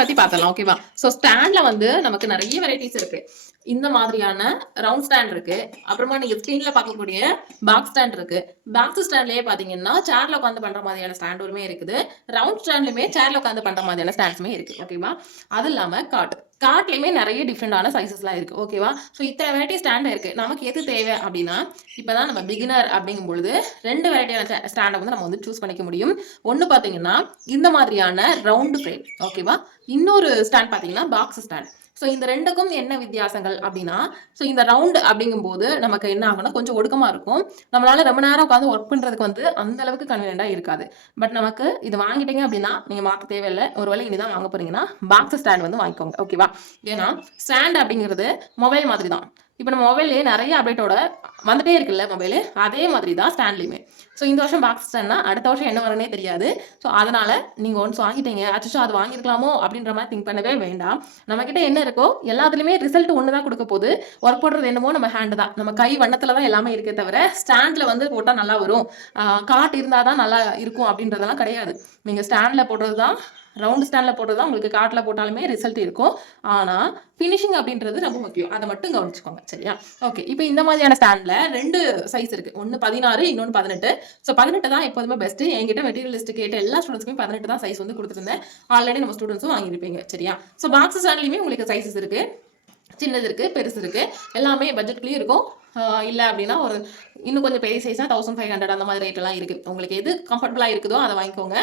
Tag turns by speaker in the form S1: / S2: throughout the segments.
S1: பத்தி பார்த்தலாம் ஓகேவா ஸோ ஸ்டாண்ட்ல வந்து நமக்கு நிறைய வெரைட்டிஸ் இருக்கு. இந்த மாதிரியான ரவுண்ட் ஸ்டாண்ட் இருக்கு. அப்புறமா நீங்க ஸ்கிரீன்ல பார்க்கக்கூடிய பாக்ஸ் ஸ்டாண்ட் இருக்கு. பாக்ஸ் ஸ்டாண்ட்லயே பாத்தீங்கன்னா சேர்ல உட்காந்து பண்ற மாதிரியான ஸ்டாண்டுமே இருக்குது. ரவுண்ட் ஸ்டாண்ட்லயுமே சேர்ல உட்காந்து பண்ற மாதிரியான ஸ்டாண்ட்ஸுமே இருக்கு ஓகேவா அது இல்லாம காட் கார்ட்லேயுமே நிறைய டிஃப்ரெண்டான சைசஸ்லாம் இருக்குது ஓகேவா ஸோ இத்தனை வெரைட்டி ஸ்டாண்ட் இருக்குது நமக்கு எது தேவை அப்படின்னா இப்போ தான் நம்ம பிகினர் அப்படிங்கும் பொழுது ரெண்டு வெரைட்டியான ஸ்டாண்டை வந்து நம்ம வந்து சூஸ் பண்ணிக்க முடியும். ஒன்று பார்த்தீங்கன்னா இந்த மாதிரியான ரவுண்டு ஃப்ரேம் ஓகேவா இன்னொரு ஸ்டாண்ட் பார்த்தீங்கன்னா பாக்ஸ் ஸ்டாண்ட் ஸோ இந்த ரெண்டுக்கும் என்ன வித்தியாசங்கள் அப்படின்னா ஸோ இந்த ரவுண்டு அப்படிங்கும்போது நமக்கு என்ன ஆகும்னா கொஞ்சம் ஒடுக்கமாக இருக்கும். நம்மளால ரொம்ப நேரம் உட்காந்து ஒர்க் பண்ணுறதுக்கு வந்து அந்த அளவுக்கு கன்வீனியண்டாக இருக்காது. பட் நமக்கு இது வாங்கிட்டீங்க அப்படின்னா நீங்கள் மாற்ற தேவையில்லை. ஒருவேளை இனி தான் வாங்க போறீங்கன்னா பாக்ஸ் ஸ்டாண்ட் வந்து வாங்கிக்கோங்க. ஓகேவா ஏன்னா ஸ்டாண்ட் அப்படிங்கிறது மொபைல் மாதிரி தான் இப்போ நம்ம மொபைல்லே நிறைய அப்டேட்டோட வந்துட்டே இருக்குல்ல மொபைலு அதே மாதிரி தான் ஸ்டாண்ட்லையுமே ஸோ இந்த வருஷம் பாக்ஸ் ஸ்டாண்ட்னா அடுத்த வருஷம் என்ன வரனே தெரியாது. ஸோ அதனால் நீங்கள் ஒன்ஸ் வாங்கிட்டீங்க. அச்சோ அது வாங்கியிருக்கலாமோ அப்படின்ற மாதிரி திங்க் பண்ணவே வேண்டாம். நம்மக்கிட்ட என்ன இருக்கோ எல்லாத்துலேயுமே ரிசல்ட் ஒன்று தான் கொடுக்க போகுது. ஒர்க் போடுறது என்னமோ நம்ம ஹேண்டு தான். நம்ம கை வண்ணத்தில் தான் எல்லாமே இருக்கே தவிர ஸ்டாண்டில் வந்து போட்டால் நல்லா வரும். காட் இருந்தால் தான் நல்லா இருக்கும் அப்படின்றதெல்லாம் கிடையாது. நீங்கள் ஸ்டாண்டில் போடுறது தான் ரவுண்ட் ஸ்டாண்டில் போடுறது தான் உங்களுக்கு காட்டில் போட்டாலுமே ரிசல்ட் இருக்கும். ஆனால் ஃபினிஷிங் அப்படின்றது ரொம்ப முக்கியம். அதை மட்டும் கவனிச்சுக்கோங்க சரியா? ஓகே இப்போ இந்த மாதிரியான ஸ்டாண்டில் ரெண்டு சைஸ் இருக்குது ஒன்று பதினாறு இன்னொன்று பதினெட்டு. ஸோ பதினெட்டு தான் எப்போதுமே பெஸ்ட்டு என்கிட்ட மெட்டீரியல் லிஸ்ட் கேட்ட எல்லா ஸ்டூடெண்ட்ஸ்க்குமே பதினெட்டு தான் சைஸ் வந்து கொடுத்துருந்தேன் ஆல்ரெடி நம்ம ஸ்டூடெண்ட்ஸும் வாங்கியிருப்பீங்க சரியா? ஸோ பாக்ஸ் ஸ்டாண்ட்லேயுமே உங்களுக்கு சைஸஸ் இருக்குது சின்னது இருக்குது பெருசு இருக்குது எல்லாமே பட்ஜெட்லேயும் இருக்கும். இல்லை அப்படின்னா ஒரு இன்னும் கொஞ்சம் பெரிய சைஸ்னால் தௌசண்ட் ஃபைவ் ஹண்ட்ரட் அந்த மாதிரி ரேட்டெல்லாம் இருக்குது உங்களுக்கு எது கம்ஃபர்டபுளாக இருக்குதோ அதை வாங்கிக்கோங்க.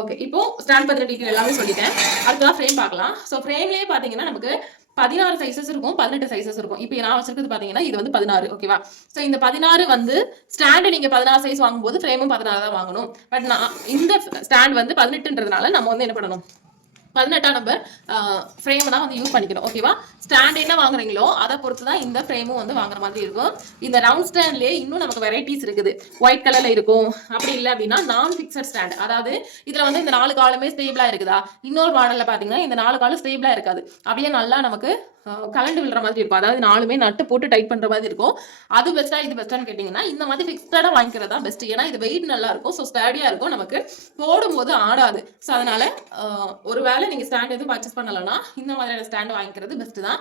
S1: ஓகே இப்போ ஸ்டாண்ட் பத்திர டீட்டெயில் எல்லாமே சொல்லிட்டேன். அடுத்ததான் ஃப்ரேம் பார்க்கலாம். ஸோ ஃப்ரேம்லேயே பார்த்தீங்கன்னா நமக்கு பதினாறு சைஸஸ் இருக்கும் பதினெட்டு சைஸஸ் இருக்கும். இப்போ நான் வச்சிருக்கிறது பார்த்தீங்கன்னா இது வந்து பதினாறு ஓகேவா ஸோ இந்த பதினாறு வந்து ஸ்டாண்டு நீங்கள் பதினாறு சைஸ் வாங்கும்போது ஃப்ரேமும் பதினாறு தான் வாங்கணும். பட் நான் இந்த ஸ்டாண்ட் வந்து பதினெட்டுன்றதுனால நம்ம வந்து என்ன பண்ணணும்? பதினெட்டாம் நம்பர் ஃப்ரேம் தான் வந்து யூஸ் பண்ணிக்கணும் ஓகேவா ஸ்டாண்ட் என்ன வாங்குறீங்களோ அதை பொறுத்து தான் இந்த ஃப்ரேமும் வந்து வாங்குற மாதிரி இருக்கும். இந்த ரவுண்ட் ஸ்டாண்ட்லேயே இன்னும் நமக்கு வெரைட்டிஸ் இருக்குது. ஒயிட் கலரில் இருக்கும். அப்படி இல்லை அப்படின்னா நான் ஃபிக்ஸட் ஸ்டாண்ட் அதாவது இதில் வந்து இந்த நாலு காலமே ஸ்டேபிளாக இருக்குதா? இன்னொரு மாடலில் பார்த்தீங்கன்னா இந்த நாலு காலம் ஸ்டேபிளாக இருக்காது. அப்படியே நல்லா நமக்கு கலண்டு விழுற மாதிரி இருக்கும். அதாவது நாலுமே நட்டு போட்டு டைட் பண்ணுற மாதிரி இருக்கும். அது பெஸ்ட்டாக இது பெஸ்ட்டான்னு கேட்டிங்கன்னா இந்த மாதிரி ஃபிக்ஸ்டாக வாங்கிக்கிறது தான் பெஸ்ட் ஏன்னா இது வெயிட் நல்லா இருக்கும். ஸோ ஸ்டாடியாக இருக்கும். நமக்கு போடும்போது ஆடாது. ஸோ அதனால் ஒரு வேளை நீங்கள் ஸ்டாண்ட் எதுவும் பர்ச்சேஸ் பண்ணலைன்னா இந்த மாதிரியான ஸ்டாண்ட் வாங்கிக்கிறது பெஸ்ட்டு தான்.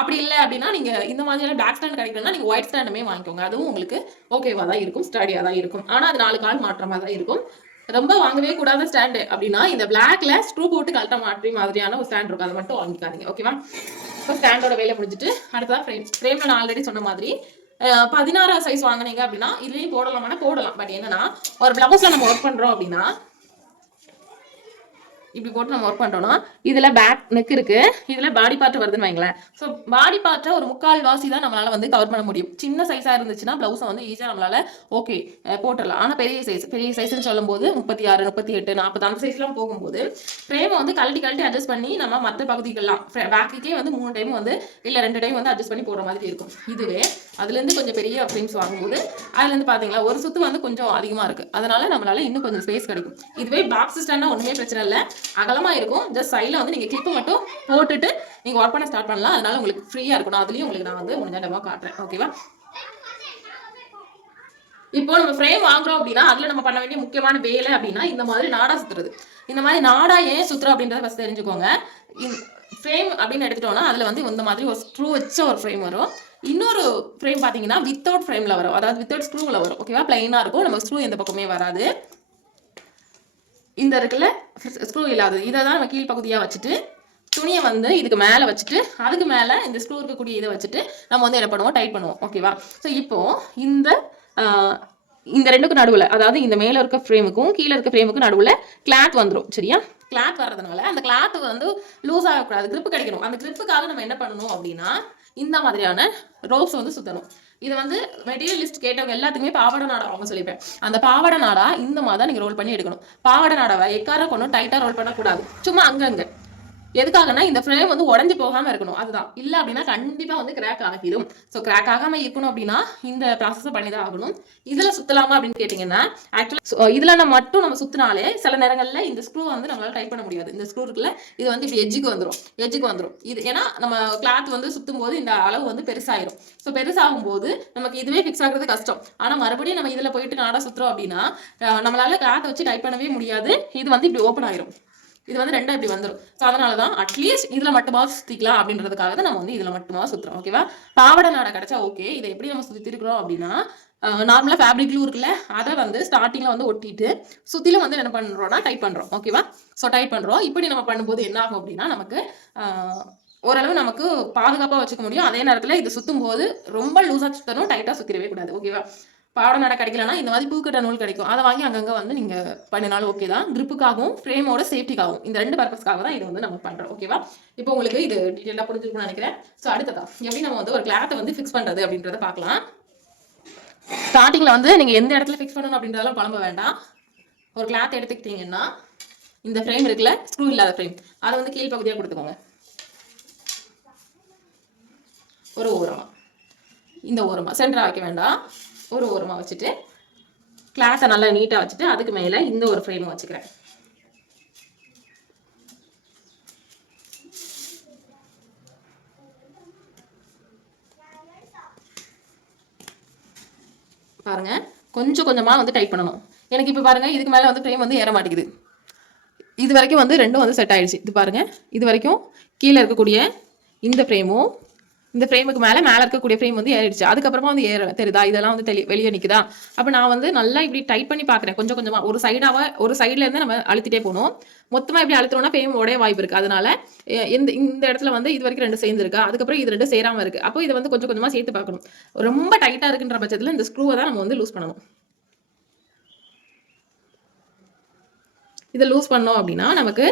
S1: அப்படி இல்லை அப்படின்னா நீங்கள் இந்த மாதிரியான பேக் ஸ்டாண்ட் கிடைக்கலன்னா நீங்கள் ஒயிட் ஸ்டாண்டுமே வாங்கிக்கோங்க. அதுவும் உங்களுக்கு ஓகேவா தான் இருக்கும். ஸ்டாடியாக தான் இருக்கும். ஆனால் அது நாலு கால் மாற்றமாக தான் இருக்கும். ரொம்ப வாங்கவே கூடாத ஸ்டாண்டு அப்படின்னா இந்த பிளாக்ல ஸ்க்ரூ போட்டு கழட்ட மாற்றி மாதிரியான ஒரு ஸ்டாண்ட் இருக்கும். அதை மட்டும் வாங்கிக்காதீங்க. ஓகேவா இப்போ ஸ்டாண்டோட வேலை முடிஞ்சிட்டு அடுத்ததான் ஃப்ரேம் ஃப்ரேம்ல நான் ஆல்ரெடி சொன்ன மாதிரி பதினாறாம் சைஸ் வாங்குனீங்க அப்படின்னா இதுலயும் போடலாமானா போடலாம். பட் என்னன்னா ஒரு பிளவுஸ்ல நம்ம ஒர்க் பண்றோம் அப்படின்னா இப்படி போட்டு நம்ம ஒர்க் பண்றோம்னா இதுல பேக் நெக் இருக்கு. இதுல பாடி பார்ட் வருதுன்னு வைங்களேன். ஸோ பாடி பார்ட்டை ஒரு முக்கால் வாசி தான் நம்மளால வந்து கவர் பண்ண முடியும். சின்ன சைஸா இருந்துச்சுன்னா பிளவுஸை வந்து ஈஸியா நம்மளால ஓகே போட்டுடலாம். ஆனா பெரிய சைஸ் பெரிய சைஸ்னு சொல்லும்போது முப்பத்தி ஆறு முப்பத்தி எட்டு நாற்பது அந்த சைஸ்லாம் போகும்போது ஃப்ரேமை வந்து கழட்டி கழட்டி அட்ஜஸ்ட் பண்ணி நம்ம மற்ற பகுதிகள்லாம் பேக்குக்கே வந்து மூணு டைம் வந்து இல்லை ரெண்டு டைம் வந்து அட்ஜஸ்ட் பண்ணி போடுற மாதிரி இருக்கும். இதுவே அதுலேருந்து கொஞ்சம் பெரிய ஃப்ரேம்ஸ் வாங்கும்போது அதுலேருந்து பார்த்தீங்களா ஒரு சுத்து வந்து கொஞ்சம் அதிகமாக இருக்குது அதனால நம்மளால இன்னும் கொஞ்சம் ஸ்பேஸ் கிடைக்கும். இதுவே பாக்ஸ் ஸ்டாண்டா ஒன்றுமே பிரச்சனை இல்லை. அகலமாக இருக்கும். ஜஸ்ட் சைடில் வந்து நீங்கள் கிளிப்பு மட்டும் போட்டுட்டு நீங்கள் ஒர்க் பண்ண ஸ்டார்ட் பண்ணலாம். அதனால உங்களுக்கு ஃப்ரீயாக இருக்கணும். அதுலேயும் உங்களுக்கு நான் வந்து முடிஞ்ச டெமோ காட்டுறேன். ஓகேவா இப்போ நம்ம ஃப்ரேம் வாங்குறோம் அப்படின்னா அதில் நம்ம பண்ண வேண்டிய முக்கியமான வேலை அப்படின்னா இந்த மாதிரி நாடா சுற்றுறது இந்த மாதிரி நாடா ஏன் சுற்றுறோம் அப்படின்றத ஃபஸ்ட் தெரிஞ்சுக்கோங்க. ஃப்ரேம் அப்படின்னு எடுத்துட்டோம்னா அதில் வந்து இந்த மாதிரி ஒரு ஸ்க்ரூ வச்ச ஒரு ஃப்ரேம் வரும். இன்னொரு ஃப்ரேம் பார்த்தீங்கன்னா வித்தவுட் ஃப்ரேமில் வரும். அதாவது வித்தவுட் ஸ்க்ரூவில் வரும். ஓகேவா பிளைனாக இருக்கும். நம்ம ஸ்க்ரூ எந்த பக்கமே வராது. இந்த இருக்குல்ல ஸ்க்ரூ இல்லாதது. இதை தான் நம்ம கீழ்ப்பகுதியாக வச்சுட்டு துணியை வந்து இதுக்கு மேலே வச்சுட்டு அதுக்கு மேலே இந்த ஸ்க்ரூ இருக்கக்கூடிய இதை வச்சுட்டு நம்ம வந்து என்ன பண்ணுவோம்? டைட் பண்ணுவோம். ஓகேவா ஸோ இப்போது இந்த இந்த ரெண்டுக்கும் நடுவில் அதாவது இந்த மேலே இருக்க ஃப்ரேமுக்கும் கீழே இருக்க ஃப்ரேமுக்கும் நடுவில் கிளாத் வந்துடும் சரியா? கிளாத் வர்றதுனால அந்த கிளாத் வந்து லூஸ் ஆகக்கூடாது. கிரிப்பு கிடைக்கணும். அந்த கிரிப்புக்காக நம்ம என்ன பண்ணணும் அப்படின்னா இந்த மாதிரியான ரோப்ஸ் வந்து சுற்றணும் இது வந்து மெட்டீரியலிஸ்ட் கேட்டவங்க எல்லாத்துக்குமே பாவாடை நாடா அவங்க சொல்லிப்பேன். அந்த பாவாடை நாடா இந்த மாதிரி தான் நீங்கள் ரோல் பண்ணி எடுக்கணும். பாவாடை நாடாவை எக்கார கொண்டும் டைட்டாக ரோல் பண்ணக்கூடாது. சும்மா அங்கங்க. எதுக்காகனா இந்த ஃப்ரேம் வந்து உடஞ்சி போகாம இருக்கணும். அதுதான். இல்லை அப்படின்னா கண்டிப்பா வந்து கிராக் ஆகிடும் ஸோ கிராக் ஆகாம இருக்கணும் அப்படின்னா இந்த ப்ராசஸ் பண்ணி தான் ஆகணும். இதுல சுத்தலாமா அப்படின்னு கேட்டீங்கன்னா ஆக்சுவலி இதுல நம்ம மட்டும் நம்ம சுத்தினாலே சில நேரங்கள்ல இந்த ஸ்க்ரூ வந்து நம்மளால டைப் பண்ண முடியாது. இந்த ஸ்க்ரூ இருக்குல்ல இது வந்து இப்படி எஜ்ஜுக்கு வந்துடும் எஜ்ஜுக்கு வந்துடும் இது ஏன்னா நம்ம கிளாத் வந்து சுத்தும் போது இந்த அளவு வந்து பெருசாயிரும். ஸோ பெருசாகும் போது நமக்கு இதுவே ஃபிக்ஸ் ஆகுறது கஷ்டம். ஆனா மறுபடியும் நம்ம இதுல போயிட்டு நாடா சுத்துறோம் அப்படின்னா நம்மளால கிளாத் வச்சு டைப் பண்ணவே முடியாது. இது வந்து இப்படி ஓப்பன் ஆயிரும். இது வந்து ரெண்டும் இப்படி வந்துடும் ஸோ அதனால தான் அட்லீஸ்ட் இதில் மட்டுமா சுற்றிக்கலாம் அப்படின்றதுக்காக தான் நம்ம வந்து இதில் மட்டுமா சுற்றுறோம் ஓகேவா பாவாடை நாடை கிடச்சா ஓகே இதை எப்படி நம்ம சுற்றிருக்கிறோம் அப்படின்னா நார்மலாக ஃபேப்ரிக் க்ளூ இருக்குல்ல அதை வந்து ஸ்டார்டிங்கில் வந்து ஒட்டிட்டு சுற்றிலும் வந்து என்ன பண்ணுறோம்னா டைப் பண்ணுறோம் ஓகேவா ஸோ டைப் பண்ணுறோம் இப்படி நம்ம பண்ணும்போது என்ன ஆகும் அப்படின்னா நமக்கு ஓரளவு நமக்கு பாதுகாப்பாக வச்சுக்க முடியும். அதே நேரத்தில் இது சுற்றும் போது ரொம்ப லூஸாக சுற்றணும் டைட்டாக சுற்றிடவே கூடாது. ஓகேவா பாடம் நட கிடைக்கலனா இந்த மாதிரி பூக்கட்ட நூல் கிடைக்கும். அதை வாங்கி அங்கங்கே வந்து நீங்கள் பண்ணினாலும் ஓகே தான். க்ரிப்புக்காகவும் ஃப்ரேமோட சேஃப்டிக்காகவும் இந்த ரெண்டு பர்பஸ்க்காக தான் இது வந்து நம்ம பண்ணுறோம் ஓகேவா இப்போ உங்களுக்கு இது டீட்டெயிலாக புரிஞ்சிருக்கும்னு நினைக்கிறேன். ஸோ அடுத்ததா எப்படி நம்ம வந்து ஒரு கிளாத்தை வந்து ஃபிக்ஸ் பண்ணுறது அப்படின்றத பார்க்கலாம். ஸ்டார்டிங்கில் வந்து நீங்கள் எந்த இடத்துல ஃபிக்ஸ் பண்ணணும் அப்படின்றதெல்லாம் குழம்ப வேண்டாம். ஒரு கிளாத் எடுத்துக்கிட்டிங்கன்னா இந்த ஃப்ரேம் இருக்குல்ல ஸ்க்ரூ இல்லாத ஃப்ரேம் அதை வந்து கீழ் பகுதியாக கொடுத்துக்கோங்க. ஒரு ஓரமாக இந்த ஓரமாக சென்டராக வைக்க வேண்டாம். ஒரு ஓரமாக வச்சுட்டு கிளாத்தை நல்லா நீட்டாக வச்சுட்டு அதுக்கு மேலே இந்த ஒரு ஃப்ரேமும் வச்சுக்கிறேன். பாருங்க கொஞ்சம் கொஞ்சமாக வந்து டைப் பண்ணணும். எனக்கு இப்போ பாருங்க இதுக்கு மேலே வந்து ஃப்ரேம் வந்து ஏற மாட்டேங்குது. இது வரைக்கும் வந்து ரெண்டும் வந்து செட் ஆகிடுச்சு இது பாருங்கள் இது வரைக்கும் கீழே இருக்கக்கூடிய இந்த ஃப்ரேமும் இந்த ஃப்ரேமுக்கு மேலே மேலே இருக்கக்கூடிய ஃப்ரேம் வந்து ஏறிடுச்சு. அதுக்கப்புறமா வந்து ஏற தெரியுதா? இதெல்லாம் வந்து தெளி வெளியே நிற்குதா அப்போ நான் வந்து நல்லா இப்படி டைப் பண்ணி பார்க்குறேன் கொஞ்சம் கொஞ்சமாக ஒரு சைடாக ஒரு சைடில் இருந்து நம்ம அழுத்திட்டே போகணும். மொத்தமாக இப்படி அழுத்தணும்னா ஃப்ரேம் உடைய வாய்ப்பு இருக்குது அதனால இந்த இந்த இடத்துல வந்து இது வரைக்கும் ரெண்டு சேர்ந்துருக்கா அதுக்கப்புறம் இது ரெண்டு சேராமல் இருக்குது அப்போ இதை வந்து கொஞ்சம் கொஞ்சமாக சேர்த்து பார்க்கணும். ரொம்ப டைட்டாக இருக்குன்ற பட்சத்தில் இந்த ஸ்க்ரூவை தான் நம்ம வந்து லூஸ் பண்ணணும். இதை லூஸ் பண்ணோம் அப்படின்னா நமக்கு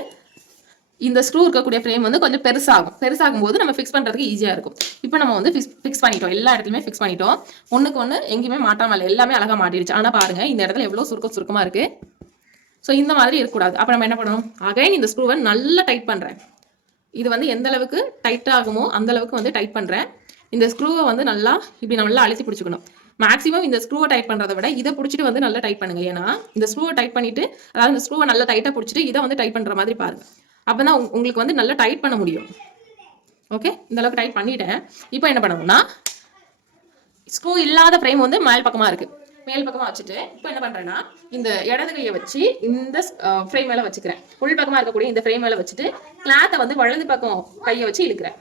S1: இந்த ஸ்க்ரூ இருக்கக்கூடிய ஃப்ரேம் வந்து கொஞ்சம் பெருசாகும். பெருசாகும் போது நம்ம ஃபிக்ஸ் பண்ணுறதுக்கு ஈஸியாக இருக்கும். இப்போ நம்ம வந்து ஃபிக்ஸ் ஃபிக்ஸ் பண்ணிட்டோம். எல்லா இடத்துலையுமே ஃபிக்ஸ் பண்ணிட்டோம். ஒன்றுக்கு ஒன்று எங்கேயுமே மாட்டாமல் எல்லாமே அழகாக மாட்டிடுச்சு. ஆனால் பாருங்கள் இந்த இடத்துல எவ்வளோ சுருக்கம் சுருக்கமாக இருக்குது ஸோ இந்த மாதிரி இருக்கக்கூடாது. அப்போ நம்ம என்ன பண்ணணும்? அகைன் இந்த ஸ்க்ரூவை நல்லா டைட் பண்ணுறேன் இது வந்து எந்த அளவுக்கு டைட் ஆகுமோ அந்த அளவுக்கு வந்து டைட் பண்ணுறேன் இந்த ஸ்க்ரூவை வந்து நல்லா இப்படி நல்லா அழுத்தி பிடிச்சிக்கணும். மேக்ஸிமம் இந்த ஸ்க்ரூவை டைட் பண்ணுறதை விட இதை பிடிச்சிட்டு வந்து நல்லா டைட் பண்ணுங்க. ஏன்னா இந்த ஸ்க்ரூவை டைட் பண்ணிட்டு அதாவது இந்த ஸ்க்ரூவை நல்லா டைட்டாக பிடிச்சிட்டு இதை வந்து டைட் பண்ணுற மாதிரி பாருங்கள் அப்போ தான் உங்களுக்கு வந்து நல்லா டைட் பண்ண முடியும். ஓகே இந்த அளவுக்கு டைட் பண்ணிட்டேன். இப்போ என்ன பண்ணணும்னா ஸ்க்ரூ இல்லாத ஃப்ரேம் வந்து மேல் பக்கமாக இருக்குது மேல் பக்கமாக வச்சுட்டு இப்போ என்ன பண்ணுறேன்னா இந்த இடது கையை வச்சு இந்த ஃப்ரேம் மேலே வச்சுக்கிறேன். உள் பக்கமாக இருக்கக்கூடிய இந்த ஃப்ரேம் மேலே வச்சுட்டு கிளாத்தை வந்து வலது பக்கம் கையை வச்சு இழுக்கிறேன்.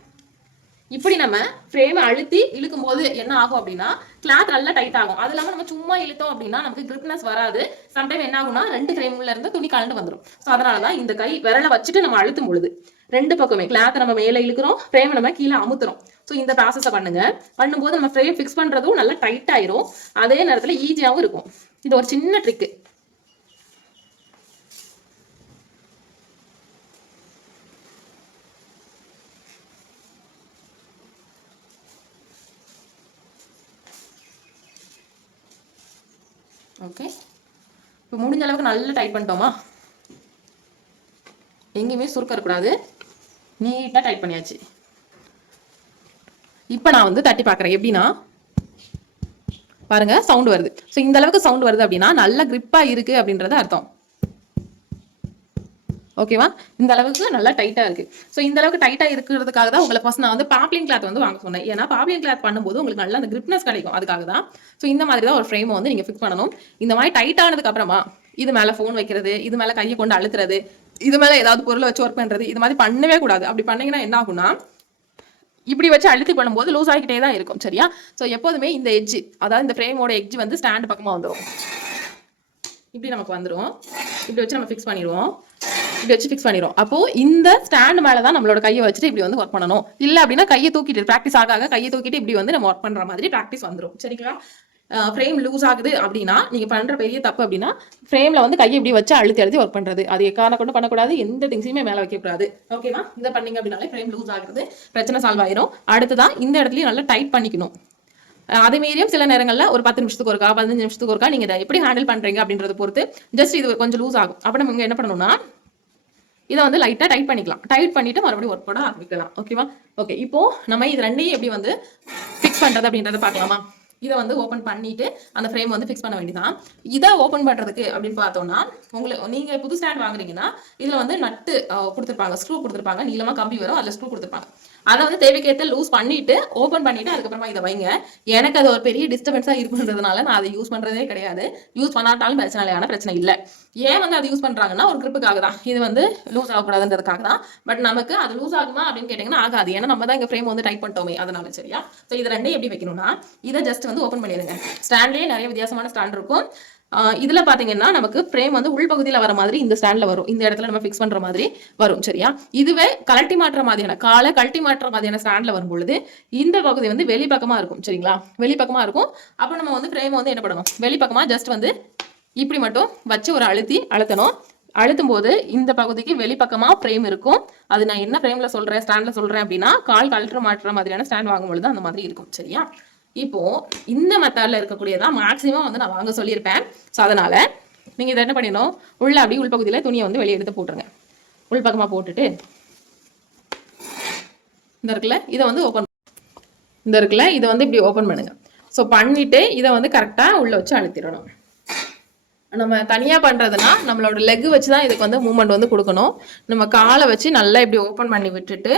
S1: இப்படி நம்ம ஃப்ரேமை அழுத்தி இழுக்கும் போது என்ன ஆகும் அப்படின்னா கிளாத் நல்லா டைட் ஆகும். அது இல்லாமல் நம்ம சும்மா இழுத்தோம் அப்படின்னா நமக்கு கிரிப்னஸ் வராது. சம்டைம் என்ன ஆகும்னா ரெண்டு ஃப்ரேம்ல இருந்து துணி கலந்து வந்துடும் ஸோ அதனால தான் இந்த கை விரலை வச்சுட்டு நம்ம அழுத்தும் பொழுது ரெண்டு பக்கமே கிளாத்தை நம்ம மேலே இழுக்கிறோம் ஃப்ரேமை நம்ம கீழே அமுத்துறோம். ஸோ இந்த ப்ராசஸை பண்ணுங்க. பண்ணும்போது நம்ம ஃப்ரேம் ஃபிக்ஸ் பண்ணுறதும் நல்லா டைட் ஆயிரும். அதே நேரத்தில் ஈஸியாகவும் இருக்கும். இது ஒரு சின்ன ட்ரிக்கு ஓகே இப்போ முடிஞ்ச அளவுக்கு நல்லா டைட் பண்ணிட்டோமா? எங்கேயுமே சுருக்க இருக்கக்கூடாது நீட்டாக டைட் பண்ணியாச்சு. இப்போ நான் வந்து தட்டி பார்க்குறேன் எப்படின்னா பாருங்கள் சவுண்டு வருது. ஸோ இந்த அளவுக்கு சவுண்டு வருது அப்படின்னா நல்ல க்ரிப்பாக இருக்குது அப்படின்றத அர்த்தம். ஓகேவா இந்த அளவுக்கு நல்லா டைட்டாக இருக்கு. ஸோ இந்த அளவுக்கு டைட்டாக இருக்கிறதுக்காக தான் உங்களை ஃபர்ஸ்ட் நான் வந்து பாப்ளிங் கிளாத் வந்து வாங்க சொன்னேன். ஏன்னா பாப்ளிங் கிளாத் பண்ணும்போது உங்களுக்கு நல்லா அந்த கிரிப்னஸ் கிடைக்கும். அதுக்காக தான். ஸோ இந்த மாதிரி தான் ஒரு ஃப்ரேமை வந்து நீங்கள் ஃபிக்ஸ் பண்ணணும். இந்த மாதிரி டைட்டானதுக்கு அப்புறமா இது மேலே ஃபோன் வைக்கிறது இது மேலே கையை கொண்டு அழுத்துறது இது மேலே ஏதாவது பொருளை வச்சு ஒர்க் பண்ணுறது இது மாதிரி பண்ணவே கூடாது. அப்படி பண்ணிங்கன்னா என்ன ஆகும்னா இப்படி வச்சு அழுத்தி பண்ணும்போது லூஸ் ஆகிக்கிட்டே தான் இருக்கும். சரியா? ஸோ எப்போதுமே இந்த எஜ்ஜு அதாவது இந்த ஃப்ரேமோட எட்ஜ் வந்து ஸ்டாண்ட் பக்கமாக வந்துடும் இப்படி நமக்கு வந்துடும் இப்படி வச்சு நம்ம ஃபிக்ஸ் பண்ணிடுவோம். இப்படி வச்சு ஃபிக்ஸ் பண்ணிடும் அப்போ இந்த ஸ்டாண்ட் மேலே தான் நம்மளோட கையை வச்சுட்டு இப்படி வந்து ஒர்க் பண்ணணும். இல்லை அப்படின்னா கையை தூக்கிட்டு ப்ராக்டிஸ் ஆக ஆக கையை தூக்கிட்டு இப்படி வந்து நம்ம ஒர்க் பண்ணுற மாதிரி ப்ராக்டிஸ் வந்துடும் சரிங்களா? ஃப்ரேம் லூஸ் ஆகுது அப்படின்னா நீங்கள் பண்ணுற பெரிய தப்பு அப்படின்னா ஃப்ரேமில் வந்து கையை இப்படி வச்சு அழுத்தி அழுத்தி ஒர்க் பண்ணுறது அது எக்காரண கொண்டு பண்ணக்கூடாது எந்த திங்ஸையுமே மேலே வைக்கக்கூடாது. ஓகேவா இதை பண்ணீங்க அப்படின்னாலே ஃப்ரேம் லூஸ் ஆகுறது பிரச்சனை சால்வ் ஆயிரும். அடுத்ததான் இந்த இடத்துலையும் நல்லா டைட் பண்ணிக்கணும். அதே மீறியும் சில நேரங்களில் ஒரு பத்து நிமிஷத்துக்கு ஒருக்கா பதினஞ்சு நிமிஷத்துக்கு ஒருக்கா நீங்கள் இதை எப்படி ஹேண்டில் பண்ணுறீங்க அப்படின்றத பொறுத்து ஜஸ்ட் இது கொஞ்சம் லூஸ் ஆகும். அப்போ நம்ம என்ன பண்ணணும்னா இதை வந்து லைட்டாக டைட் பண்ணிக்கலாம். டைட் பண்ணிட்டு மறுபடியும் ஒர்க் போட ஆரம்பிக்கலாம். ஓகேவா ஓகே இப்போ நம்ம இது ரெண்டையும் எப்படி வந்து ஃபிக்ஸ் பண்ணுறது அப்படின்றத பார்க்கலாமா? இதை வந்து ஓப்பன் பண்ணிட்டு அந்த ஃப்ரேம் வந்து ஃபிக்ஸ் பண்ண வேண்டியதான் இதை ஓப்பன் பண்ணுறதுக்கு அப்படின்னு பார்த்தோம்னா உங்களுக்கு நீங்கள் புது ஸ்டாண்ட் வாங்குறீங்கன்னா இதில் வந்து நட்டு கொடுத்துருப்பாங்க. ஸ்க்ரூ கொடுத்துருப்பாங்க. நீளமாக கம்பி வரும். அதில் ஸ்க்ரூ கொடுத்துருப்பாங்க. அதை வந்து தேவைக்கேற்ற லூஸ் பண்ணிட்டு ஓப்பன் பண்ணிட்டு அதுக்கப்புறமா இதை வைங்க. எனக்கு அது ஒரு பெரிய டிஸ்டர்பன்ஸா இருக்குன்றதுனால நான் அதை யூஸ் பண்றதே கிடையாது. யூஸ் பண்ணாட்டாலும் பிரச்சனை இல்லையான பிரச்சனை இல்லை. ஏன் வந்து அதை யூஸ் பண்றாங்கன்னா ஒரு கிரிப்புக்காக தான். இது வந்து லூஸ் ஆகக்கூடாதுன்றதுக்காக தான். பட் நமக்கு அது லூஸ் ஆகுமா அப்படின்னு கேட்டிங்கன்னா ஆகாது. ஏன்னா நம்ம தான் இங்க ஃப்ரேம் வந்து டைப் பண்ணிட்டோமே அதனால சரியா? ஸோ இது ரெண்டையும் எப்படி வைக்கணும்னா இதை ஜஸ்ட் வந்து ஓப்பன் பண்ணிடுங்க. ஸ்டாண்ட்லேயே நிறைய வித்தியாசமான ஸ்டாண்ட் இருக்கும். இதில் பார்த்தீங்கன்னா நமக்கு ஃப்ரேம் வந்து உள்பகுதியில் வர மாதிரி இந்த ஸ்டாண்டில் வரும். இந்த இடத்துல நம்ம ஃபிக்ஸ் பண்ணுற மாதிரி வரும் சரியா? இதுவே கழட்டி மாற்ற மாதிரியான காலை கழட்டி மாற்ற மாதிரியான ஸ்டாண்டில் வரும் பொழுது இந்த பகுதி வந்து வெளிப்பக்கமாக இருக்கும் சரிங்களா? வெளிப்பக்கமாக இருக்கும். அப்போ நம்ம வந்து ஃப்ரேம் வந்து என்ன பண்ணணும்? வெளிப்பக்கமாக ஜஸ்ட் வந்து இப்படி மட்டும் வச்சு ஒரு அழுத்தி அழுத்தணும். அழுத்தும் போது இந்த பகுதிக்கு வெளிப்பக்கமாக ஃப்ரேம் இருக்கும். அது நான் என்ன ஃப்ரேமில் சொல்கிறேன் ஸ்டாண்டில் சொல்கிறேன் அப்படின்னா கால் கழற்ற மாற்ற மாதிரியான ஸ்டாண்ட் வாங்கும்பொழுது அந்த மாதிரி இருக்கும் சரியா? இப்போ இந்த மெத்தடில் இருக்கக்கூடியதான் மேக்ஸிமம் வந்து நான் வாங்க சொல்லியிருப்பேன். ஸோ அதனால நீங்கள் இதை என்ன பண்ணிடணும்? உள்ள அப்படி உள்பகுதியில் துணியை வந்து வெளியே எடுத்து போட்டுருங்க. உள்பக்கமாக போட்டுட்டு இந்த இருக்குல்ல இதை வந்து ஓப்பன் இந்த இருக்குல்ல இதை வந்து இப்படி ஓப்பன் பண்ணுங்க. ஸோ பண்ணிட்டு இதை வந்து கரெக்டாக உள்ளே வச்சு அழுத்திடணும். நம்ம தனியாக பண்ணுறதுனா நம்மளோட லெக் வச்சு தான் இதுக்கு வந்து மூமெண்ட் வந்து கொடுக்கணும். நம்ம காலை வச்சு நல்லா இப்படி ஓப்பன் பண்ணி விட்டுட்டு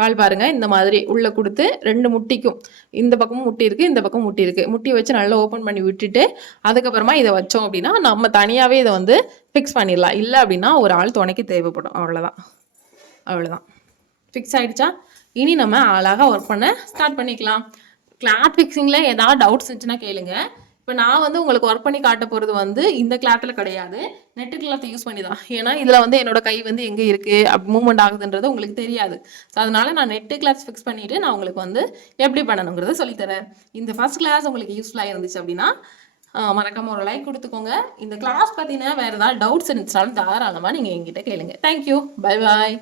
S1: கால் பாருங்கள் இந்த மாதிரி உள்ளே கொடுத்து ரெண்டு முட்டிக்கும். இந்த பக்கமும் முட்டி இருக்குது இந்த பக்கம் முட்டி இருக்குது முட்டி வச்சு நல்லா ஓப்பன் பண்ணி விட்டுட்டு அதுக்கப்புறமா இதை வச்சோம் அப்படின்னா நம்ம தனியாகவே இதை வந்து ஃபிக்ஸ் பண்ணிடலாம். இல்லை அப்படின்னா ஒரு ஆள் துணைக்கு தேவைப்படும். அவ்வளோதான் அவ்வளோதான் ஃபிக்ஸ் ஆகிடுச்சா இனி நம்ம அழகாக ஒர்க் பண்ண ஸ்டார்ட் பண்ணிக்கலாம். கிளாத் ஃபிக்ஸிங்கில் ஏதாவது டவுட்ஸ் இருந்துச்சுன்னா கேளுங்கள் இப்போ நான் வந்து உங்களுக்கு ஒர்க் பண்ணி காட்ட போகிறது வந்து இந்த கிளாத்தில் கிடையாது. நெட்டு கிளாத்தை யூஸ் பண்ணி தான். ஏன்னா இதில் வந்து என்னோட கை வந்து எங்கே இருக்குது அப் மூவ்மெண்ட் ஆகுதுன்றது உங்களுக்கு தெரியாது. ஸோ அதனால் நான் நெட்டு கிளாஸ் ஃபிக்ஸ் பண்ணிவிட்டு நான் உங்களுக்கு வந்து எப்படி பண்ணணுங்கிறத சொல்லித்தரேன். இந்த ஃபர்ஸ்ட் கிளாஸ் உங்களுக்கு யூஸ்ஃபுல்லாக இருந்துச்சு அப்படின்னா மறக்காம ஒரு லைக் கொடுத்துக்கோங்க. இந்த கிளாஸ் பார்த்தீங்கன்னா வேறு ஏதாவது டவுட்ஸ் இருந்துச்சாலும் தாராளமாக நீங்கள் எங்கிட்ட கேளுங்க. Thank you bye bye